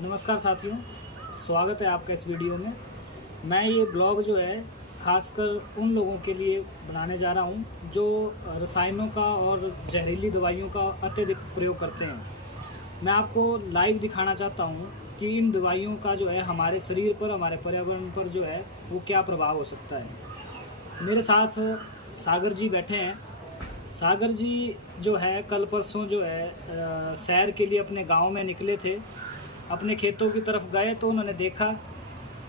नमस्कार साथियों, स्वागत है आपका इस वीडियो में। मैं ये ब्लॉग जो है खासकर उन लोगों के लिए बनाने जा रहा हूँ जो रसायनों का और जहरीली दवाइयों का अत्यधिक प्रयोग करते हैं। मैं आपको लाइव दिखाना चाहता हूँ कि इन दवाइयों का जो है हमारे शरीर पर, हमारे पर्यावरण पर जो है वो क्या प्रभाव हो सकता है। मेरे साथ सागर जी बैठे हैं। सागर जी जो है कल परसों जो है सैर के लिए अपने गांव में निकले थे। अपने खेतों की तरफ गए तो उन्होंने देखा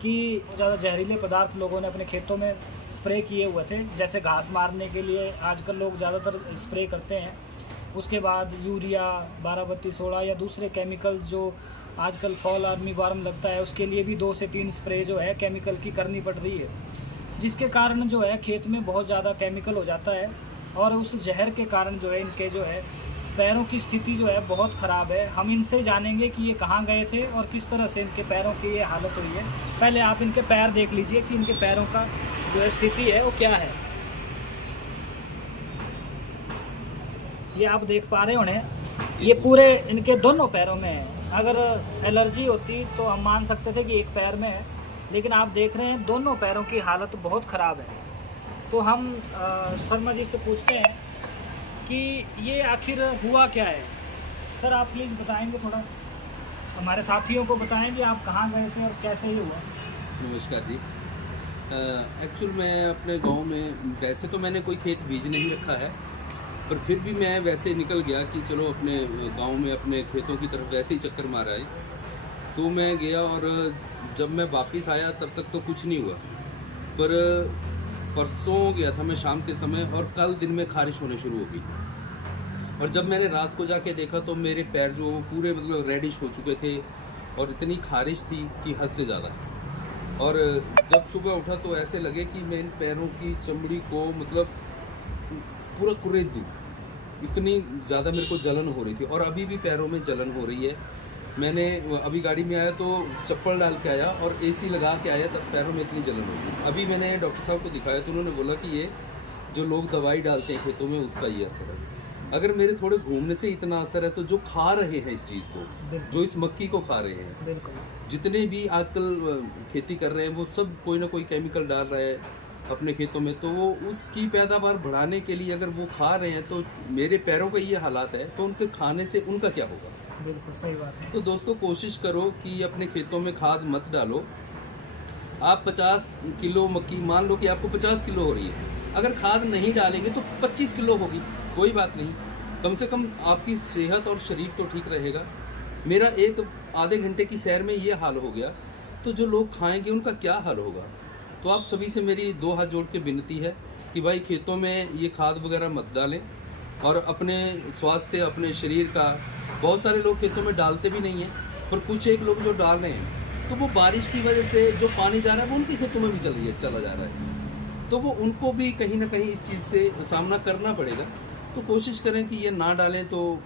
कि ज़्यादा जहरीले पदार्थ लोगों ने अपने खेतों में स्प्रे किए हुए थे। जैसे घास मारने के लिए आजकल लोग ज़्यादातर स्प्रे करते हैं। उसके बाद यूरिया, 12-32-16 या दूसरे केमिकल जो आजकल फॉल आर्मी वार्म लगता है उसके लिए भी 2 से 3 स्प्रे जो है केमिकल की करनी पड़ रही है, जिसके कारण जो है खेत में बहुत ज़्यादा केमिकल हो जाता है। और उस जहर के कारण जो है इनके जो है पैरों की स्थिति जो है बहुत ख़राब है। हम इनसे जानेंगे कि ये कहाँ गए थे और किस तरह से इनके पैरों की ये हालत हुई है। पहले आप इनके पैर देख लीजिए कि इनके पैरों का जो है स्थिति है वो क्या है। ये आप देख पा रहे होंगे, ये पूरे इनके दोनों पैरों में है। अगर एलर्जी होती तो हम मान सकते थे कि एक पैर में है, लेकिन आप देख रहे हैं दोनों पैरों की हालत बहुत ख़राब है। तो हम शर्मा जी से पूछते हैं कि ये आखिर हुआ क्या है। सर आप प्लीज़ बताएंगे, थोड़ा हमारे साथियों को बताएं कि आप कहाँ गए थे और कैसे ये हुआ। नमस्कार जी। एक्चुअल मैं अपने गांव में, वैसे तो मैंने कोई खेत बीज नहीं रखा है, पर फिर भी मैं वैसे निकल गया कि चलो अपने गांव में अपने खेतों की तरफ वैसे ही चक्कर मारा है। तो मैं गया और जब मैं वापस आया तब तक तो कुछ नहीं हुआ, पर परसों गया था मैं शाम के समय और कल दिन में खारिश होने शुरू हो गई। और जब मैंने रात को जाके देखा तो मेरे पैर जो पूरे मतलब रेडिश हो चुके थे और इतनी खारिश थी कि हद से ज़्यादा। और जब सुबह उठा तो ऐसे लगे कि मैं इन पैरों की चमड़ी को मतलब पूरा कुरेद दूँ, इतनी ज़्यादा मेरे को जलन हो रही थी। और अभी भी पैरों में जलन हो रही है। मैंने अभी गाड़ी में आया तो चप्पल डाल के आया और एसी लगा के आया, तब पैरों में इतनी जलन हो गई। अभी मैंने डॉक्टर साहब को दिखाया तो उन्होंने बोला कि ये जो लोग दवाई डालते हैं खेतों में उसका ये असर है। अगर मेरे थोड़े घूमने से इतना असर है तो जो खा रहे हैं इस चीज़ को, जो इस मक्की को खा रहे हैं, जितने भी आजकल खेती कर रहे हैं वो सब कोई ना कोई केमिकल डाल रहे हैं अपने खेतों में, तो वो उसकी पैदावार बढ़ाने के लिए अगर वो खा रहे हैं तो मेरे पैरों का ये हालात है, तो उनके खाने से उनका क्या होगा। बिल्कुल सही बात है। तो दोस्तों कोशिश करो कि अपने खेतों में खाद मत डालो। आप 50 किलो मक्की, मान लो कि आपको 50 किलो हो रही है, अगर खाद नहीं डालेंगे तो 25 किलो होगी, कोई बात नहीं, कम से कम आपकी सेहत और शरीर तो ठीक रहेगा। मेरा एक आधे घंटे की सैर में ये हाल हो गया, तो जो लोग खाएंगे उनका क्या हाल होगा। तो आप सभी से मेरी 2 हाथ जोड़ के विनती है कि भाई खेतों में ये खाद वगैरह मत डालें और अपने स्वास्थ्य, अपने शरीर का, बहुत सारे लोग खेतों में डालते भी नहीं हैं, पर कुछ एक लोग जो डाल रहे हैं तो वो बारिश की वजह से जो पानी जा रहा है वो उनके खेतों में भी चला जा रहा है, तो वो उनको भी कहीं ना कहीं इस चीज़ से सामना करना पड़ेगा। तो कोशिश करें कि ये ना डालें तो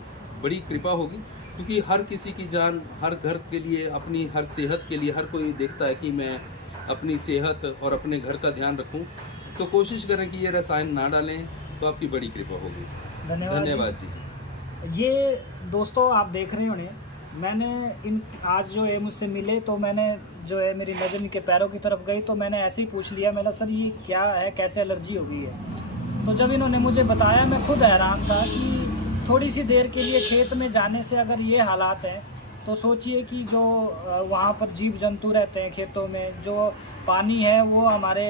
बड़ी कृपा होगी, क्योंकि हर किसी की जान, हर घर के लिए, अपनी हर सेहत के लिए हर कोई देखता है कि मैं अपनी सेहत और अपने घर का ध्यान रखूं। तो कोशिश करें कि ये रसायन ना डालें, तो आपकी बड़ी कृपा होगी। धन्यवाद जी। ये दोस्तों आप देख रहे होंगे, मैंने इन आज जो है मुझसे मिले तो मैंने जो है मेरी नज़र इनके पैरों की तरफ गई तो मैंने ऐसे ही पूछ लिया, मैंने सर ये क्या है, कैसे एलर्जी हो गई है। तो जब इन्होंने मुझे बताया मैं खुद हैरान था कि थोड़ी सी देर के लिए खेत में जाने से अगर ये हालात हैं तो सोचिए कि जो वहाँ पर जीव जंतु रहते हैं खेतों में, जो पानी है वो हमारे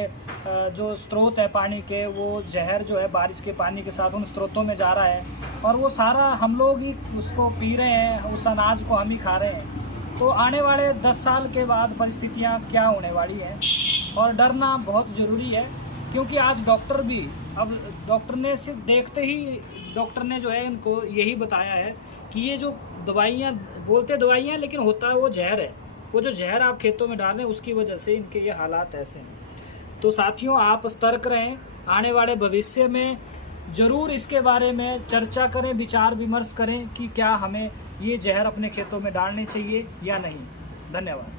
जो स्रोत है पानी के, वो जहर जो है बारिश के पानी के साथ उन स्रोतों में जा रहा है और वो सारा हम लोग ही उसको पी रहे हैं, उस अनाज को हम ही खा रहे हैं। तो आने वाले 10 साल के बाद परिस्थितियाँ क्या होने वाली हैं, और डरना बहुत ज़रूरी है। क्योंकि आज डॉक्टर भी, अब डॉक्टर ने सिर्फ देखते ही डॉक्टर ने जो है इनको यही बताया है कि ये जो दवाइयाँ बोलते दवाइयाँ, लेकिन होता है वो जहर है। वो जो जहर आप खेतों में डाल रहे हैं उसकी वजह से इनके ये हालात ऐसे हैं। तो साथियों आप सतर्क रहें, आने वाले भविष्य में ज़रूर इसके बारे में चर्चा करें, विचार विमर्श करें कि क्या हमें ये जहर अपने खेतों में डालने चाहिए या नहीं। धन्यवाद।